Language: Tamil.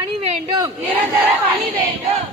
பணி வேண்டும். நிரந்தர பணி வேண்டும்.